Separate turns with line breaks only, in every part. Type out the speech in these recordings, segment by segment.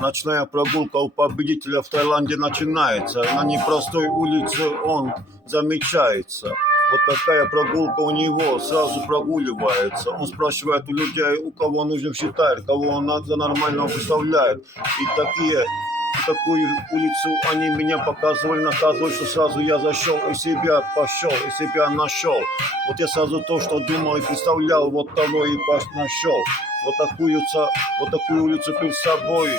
Ночная прогулка у победителя в Таиланде начинается. На непростой улице он замечается. Вот такая прогулка у него сразу прогуливается. Он спрашивает у людей, у кого нужно считать, кого он за нормально представляет. И такие такую улицу они меня показывали, наказывали, что сразу я зашел и себя, пошел, и себя нашел. Вот я сразу то, что думал и представлял, вот того и пошел, нашел. Вот такую, улицу, вот такую улицу перед собой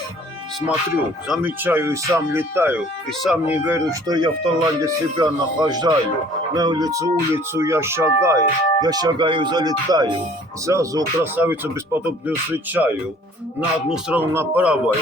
смотрю, замечаю и сам летаю, и сам не верю, что я в Таланде себя нахожаю. На улицу, улицу я шагаю, я шагаю, залетаю, сразу красавицу бесподобную встречаю. На одну сторону направо,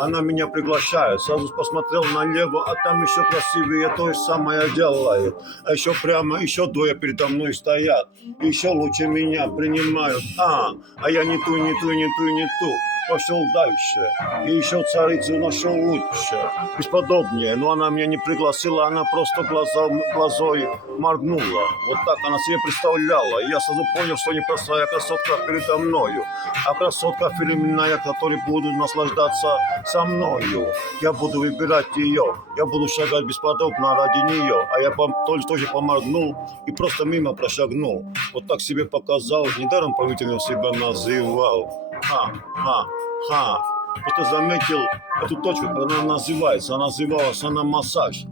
она меня приглашает, сразу посмотрел налево, а там еще красивее то же самое делает. А еще прямо, еще двое передо мной стоят, еще лучше меня принимают, а, а, -а. а я не ту, не ту, не ту, не ту пошел дальше. И еще царицу нашел лучше, бесподобнее. Но она меня не пригласила, она просто глаза, глазой моргнула. Вот так она себе представляла. И я сразу понял, что не простая красотка передо мною, а красотка феременная, которая будет наслаждаться со мною. Я буду выбирать ее, я буду шагать бесподобно ради нее. А я тоже, тоже поморгнул и просто мимо прошагнул. Вот так себе показал, недаром правительным себя называл. Ha, а, ha. А. Ха, вот я заметил эту точку, она называется, она называлась, она массаж.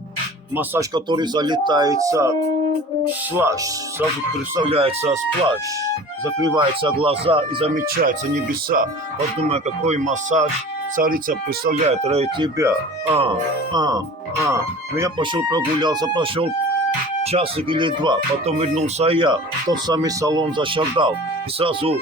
Массаж, который залетается в сплаш, сразу представляется сплаш. Закрывается глаза и замечается небеса. Подумай, какой массаж царица представляет ради тебя. А, а, а. Но я пошел прогулялся, пошел час или два. Потом вернулся я в тот самый салон зашагал. И сразу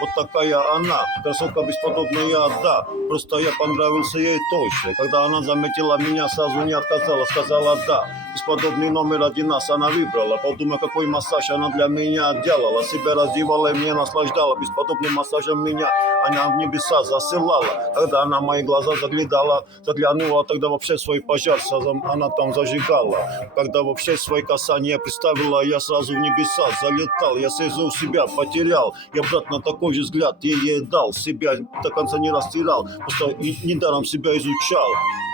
вот такая она, красотка бесподобная, да. Просто я понравился ей точно. Когда она заметила меня, сразу не отказала, сказала да. Бесподобный номер один нас она выбрала. Подумай, какой массаж она для меня делала. Себя раздевала и мне наслаждала. Бесподобным массажем меня она в небеса засылала. Когда она мои глаза заглядала, заглянула, тогда вообще свой пожар сразу она там зажигала. Когда вообще свои касания представила, я сразу в небеса залетал. Я связал себя, потерял. Я обратно такой такой взгляд ей ей дал, себя до конца не растерял, просто и недаром себя изучал.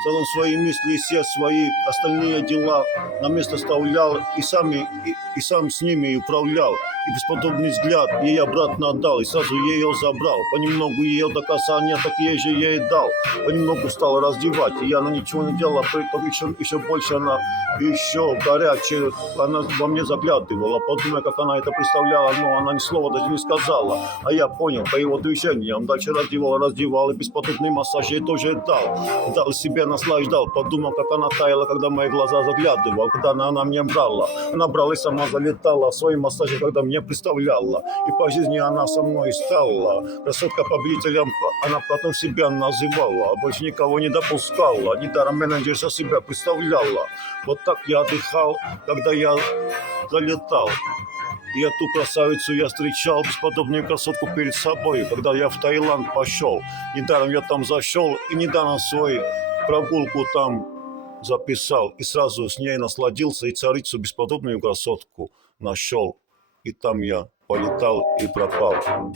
Целом свои мысли и все свои остальные дела на место вставлял и, сами, и, и сам с ними управлял. И бесподобный взгляд ей обратно отдал и сразу ее забрал. Понемногу ее до касания, так ей же ей дал. Понемногу стал раздевать, и я на ну, ничего не делал, только еще, еще больше она, еще горячее она во мне заглядывала. Подумай, как она это представляла, но она ни слова даже не сказала. А я я понял по его движениям. Дальше раздевал, раздевал и беспотребный массаж ей тоже дал. Дал себе наслаждал, подумал, как она таяла, когда мои глаза заглядывал, когда она, она мне брала. Она брала и сама залетала в свои массажи, когда мне представляла. И по жизни она со мной стала. Красотка по бителям, она потом себя называла. Больше никого не допускала. Не даром менеджер со себя представляла. Вот так я отдыхал, когда я залетал. И эту красавицу я встречал, бесподобную красотку перед собой, когда я в Таиланд пошел. Недаром я там зашел и недаром свою прогулку там записал. И сразу с ней насладился и царицу бесподобную красотку нашел. И там я полетал и пропал.